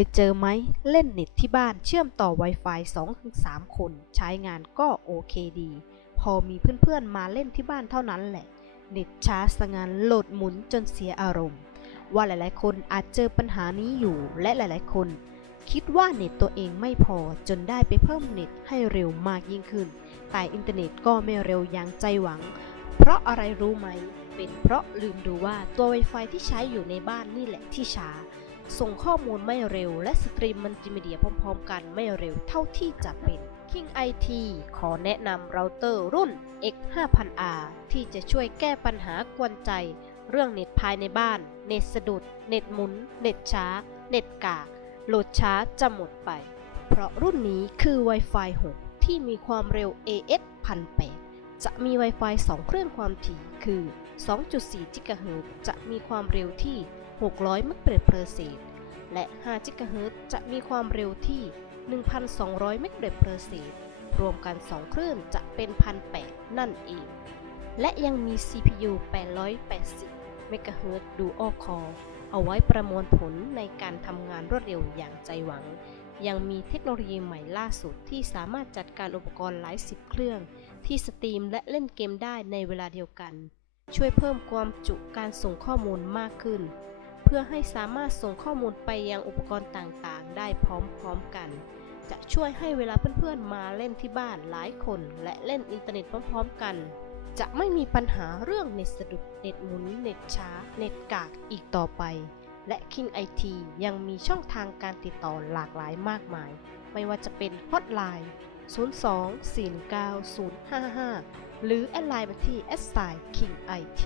ยเจอไหมเล่นเน็ตที่บ้านเชื่อมต่อ Wi-Fi 2-3 คน ใช้งานก็โอเคดี พอมีเพื่อนๆมาเล่นที่บ้านเท่านั้นแหละ เน็ตช้าสงานโหลดหมุนจนเสียอารมณ์ ว่าหลายๆ คนอาจเจอปัญหานี้อยู่และหลายๆ คน คิดว่าเน็ตตัวเองไม่พอจนได้ไปเพิ่มเน็ตให้เร็วมากยิ่งขึ้น แต่อินเทอร์เน็ตก็ไม่เร็วอย่างใจหวัง เพราะอะไรรู้ไหม เป็นเพราะลืมดูว่าตัว Wi-Fi ที่ใช้อยู่ในบ้านนี่แหละที่ช้า ส่งข้อมูลไม่เร็ว และสตรีมมัลติมีเดียพร้อมๆ กันไม่เร็วเท่าที่จะเป็น King IT ขอแนะนำเราเตอร์รุ่น X5000R ที่จะช่วยแก้ปัญหากวนใจ เรื่องเน็ตภายในบ้าน เน็ตสะดุด เน็ตหมุน เน็ตช้า เน็ตกากโหลดช้าจะหมดไป เพราะรุ่นนี้คือ Wi-Fi 6 ที่มีความเร็ว AS 1008จะมี Wi-Fi 2 เครื่องความถี่คือ 2.4 GHz จะมีความเร็วที่ 600 เมกะเปอร์เซกและ5 GHz จะมีความเร็วที่ 1,200 เมกะเปอร์เซกรวมกัน2เครื่องจะเป็น 1,800 นั่นเอง และยังมี CPU 880 เมกะเฮิรตซ์ Dual Core เอาไว้ประมวลผลในการทำงานรวดเร็วอย่างใจหวัง ยังมีเทคโนโลยีใหม่ล่าสุดที่สามารถจัดการอุปกรณ์หลายสิบเครื่อง ที่สตรีมและเล่นเกมได้ในเวลาเดียวกัน ช่วยเพิ่มความจุการส่งข้อมูลมากขึ้น พื่อให้สามารถส่งข้อมูลไปยังอุปกรณ์ต่างๆ ได้พร้อมๆกัน จะช่วยให้เวลาเพื่อนๆมาเล่นที่บ้านหลายคน และเล่นอินเทอร์เน็ตพร้อมๆกัน จะไม่มีปัญหาเรื่องเน็ตสะดุดเน็ตหมุนเน็ตช้า เน็ตกากอีกต่อไป และ King IT ยังมีช่องทางการติดต่อหลากหลายมากมาย ไม่ว่าจะเป็นฮอตไลน์0249055 หรือแอดไลน์มาที่ s i King IT